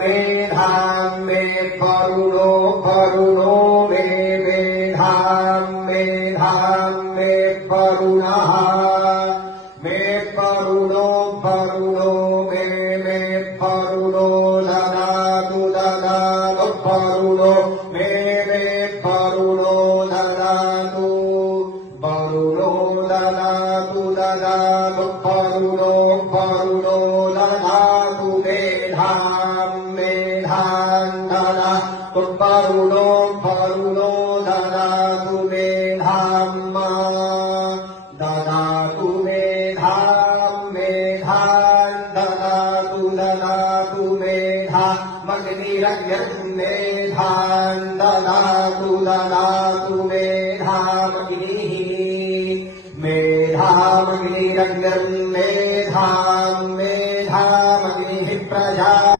मेधां मे वरुणो वरुणो मे मेधां मेधां मे वरुणः मे वरुणो वरुणो मे वरुणो ददातु ददातु वरुणो मे वरुणो ददातु वरुणो ददातु ददातु वरुणो वरुणो ददातु मेधां मेधां ददातु वरुणो वरुणो ददातु मेधां ददातु मेधां मेधां ददातु ददातु मेधामग्निरग्निं मेधां ददातु ददातु मेधामग्निः मेधामग्निरग्निं मेधां मेधामग्निः प्रजा